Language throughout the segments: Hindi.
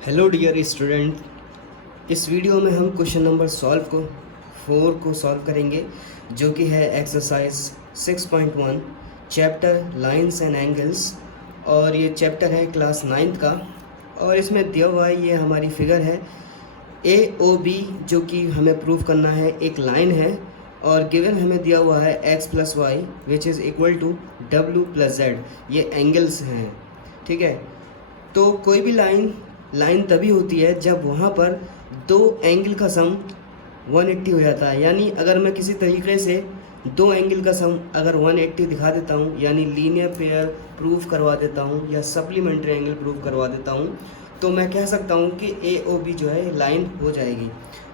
Hello dear student. इस वीडियो में हम क्वेश्चन नंबर 4 को सॉल्व करेंगे, जो कि है exercise 6.1 chapter lines and angles. और ये चैप्टर है क्लास 9th का। और इसमें दिया हुआ है, ये हमारी फिगर है ए ओ बी, जो कि हमें प्रूव करना है। एक लाइन है और गिवन हमें दिया हुआ है x plus y which is equal to डब्ल्यू प्लस जेड। ये एंगल्स हैं, ठीक है। तो कोई भी लाइन तभी होती है जब वहाँ पर दो एंगल का सम 180 हो जाता है। यानी अगर मैं किसी तरीके से दो एंगल का सम अगर 180 दिखा देता हूँ, यानी लीनियर पेयर प्रूफ करवा देता हूँ या सप्लीमेंट्री एंगल प्रूफ करवा देता हूँ, तो मैं कह सकता हूँ कि ए ओ बी जो है लाइन हो जाएगी।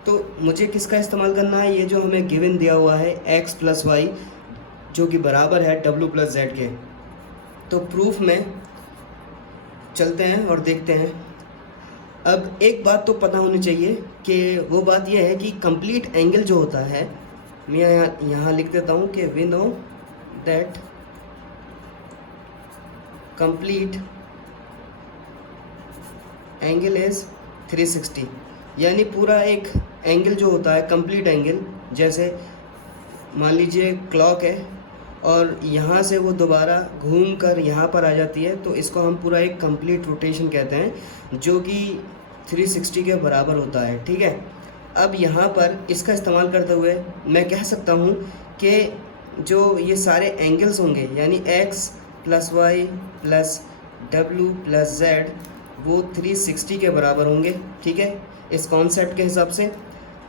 तो मुझे किसका इस्तेमाल करना है? ये जो हमें गिवन दिया हुआ है x प्लस वाई, जो कि बराबर है w प्लस जेड के। तो प्रूफ में चलते हैं और देखते हैं। अब एक बात तो पता होनी चाहिए कि वो बात यह है कि कंप्लीट एंगल जो होता है, मैं यहाँ लिख देता हूँ कि we know that complete angle is 360। यानी पूरा एक एंगल जो होता है कंप्लीट एंगल, जैसे मान लीजिए क्लॉक है और यहाँ से वो दोबारा घूम कर यहाँ पर आ जाती है, तो इसको हम पूरा एक कंप्लीट रोटेशन कहते हैं, जो कि 360 के बराबर होता है, ठीक है। अब यहाँ पर इसका इस्तेमाल करते हुए मैं कह सकता हूँ कि जो ये सारे एंगल्स होंगे, यानी x प्लस वाई प्लस डब्ल्यू प्लस जेड, वो 360 के बराबर होंगे, ठीक है, इस कॉन्सेप्ट के हिसाब से।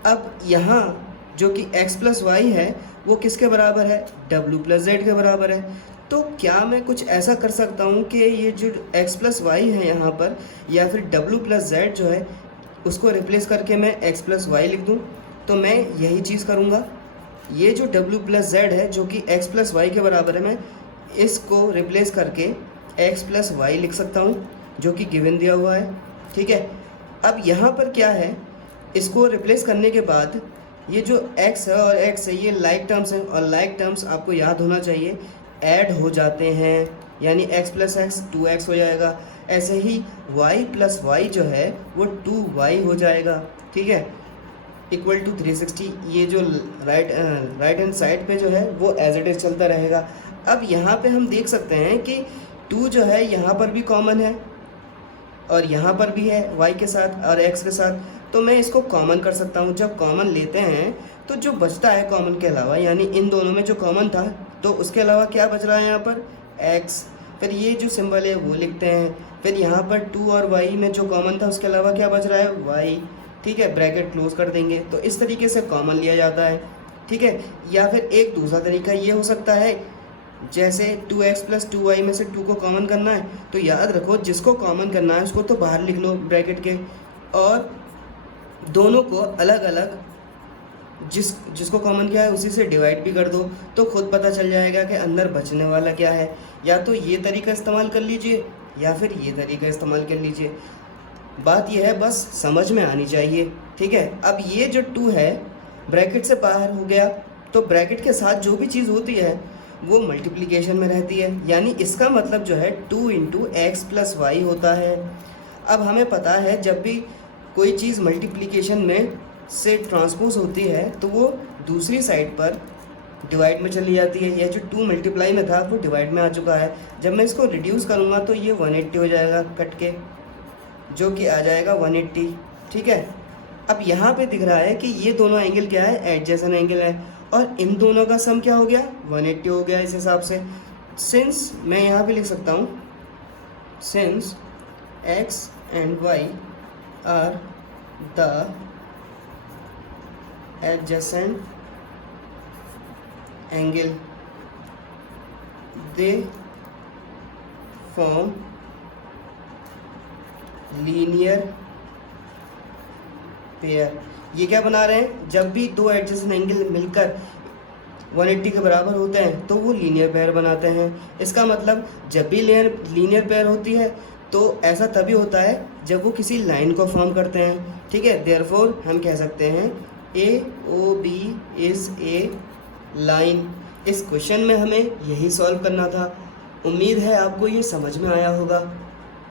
अब यहाँ जो कि x प्लस वाई है वो किसके बराबर है? w प्लस जेड के बराबर है। तो क्या मैं कुछ ऐसा कर सकता हूँ कि ये जो x प्लस वाई है यहाँ पर, या फिर w प्लस जेड जो है, उसको रिप्लेस करके मैं x प्लस वाई लिख दूँ? तो मैं यही चीज़ करूँगा। ये जो w प्लस जेड है जो कि x प्लस वाई के बराबर है, मैं इसको रिप्लेस करके x प्लस वाई लिख सकता हूँ, जो कि गिवन दिया हुआ है, ठीक है। अब यहाँ पर क्या है, इसको रिप्लेस करने के बाद ये जो x है और x है, ये लाइक टर्म्स हैं, और लाइक टर्म्स आपको याद होना चाहिए ऐड हो जाते हैं, यानी x प्लस एक्स 2x हो जाएगा। ऐसे ही y प्लस वाई जो है वो 2y हो जाएगा, ठीक है, इक्वल टू 360। ये जो राइट हैंड साइड पे जो है वो एज इट इज़ चलता रहेगा। अब यहाँ पे हम देख सकते हैं कि 2 जो है यहाँ पर भी कॉमन है और यहाँ पर भी है y के साथ और x के साथ, तो मैं इसको कॉमन कर सकता हूँ। जब कॉमन लेते हैं तो जो बचता है कॉमन के अलावा, यानी इन दोनों में जो कॉमन था, तो उसके अलावा क्या बच रहा है यहाँ पर? x। फिर ये जो सिंबल है वो लिखते हैं। फिर यहाँ पर 2 और y में जो कॉमन था उसके अलावा क्या बच रहा है? y, ठीक है, ब्रैकेट क्लोज कर देंगे। तो इस तरीके से कॉमन लिया जाता है, ठीक है। या फिर एक दूसरा तरीका ये हो सकता है, जैसे 2x प्लस 2y में से 2 को कॉमन करना है, तो याद रखो जिसको कॉमन करना है उसको तो बाहर लिख लो ब्रैकेट के, और दोनों को अलग अलग जिसको कॉमन किया है उसी से डिवाइड भी कर दो, तो खुद पता चल जाएगा कि अंदर बचने वाला क्या है। या तो ये तरीका इस्तेमाल कर लीजिए या फिर ये तरीका इस्तेमाल कर लीजिए। बात यह है, बस समझ में आनी चाहिए, ठीक है। अब ये जो 2 है ब्रैकेट से बाहर हो गया, तो ब्रैकेट के साथ जो भी चीज़ होती है वो मल्टीप्लिकेशन में रहती है, यानी इसका मतलब जो है 2 इंटू एक्स प्लस वाई होता है। अब हमें पता है जब भी कोई चीज़ मल्टीप्लिकेशन में से ट्रांसपोज होती है तो वो दूसरी साइड पर डिवाइड में चली जाती है। यह जो 2 मल्टीप्लाई में था वो डिवाइड में आ चुका है। जब मैं इसको रिड्यूस करूँगा तो ये 180 हो जाएगा कट के, जो कि आ जाएगा 180, ठीक है। अब यहाँ पे दिख रहा है कि ये दोनों एंगल क्या है? एडजेसेंट एंगल है, और इन दोनों का सम क्या हो गया? 180 हो गया। इस हिसाब से सिंस मैं यहाँ पे लिख सकता हूँ, since x and y are the adjacent angle, they form linear pair. ये क्या बना रहे हैं? जब भी दो एडजेसेंट एंगल मिलकर 180 के बराबर होते हैं तो वो लीनियर पेयर बनाते हैं। इसका मतलब जब भी लीनियर पेयर होती है तो ऐसा तभी होता है जब वो किसी लाइन को फॉर्म करते हैं, ठीक है। देयरफॉर हम कह सकते हैं A O B is a line. इस क्वेश्चन में हमें यही सॉल्व करना था। उम्मीद है आपको ये समझ में आया होगा।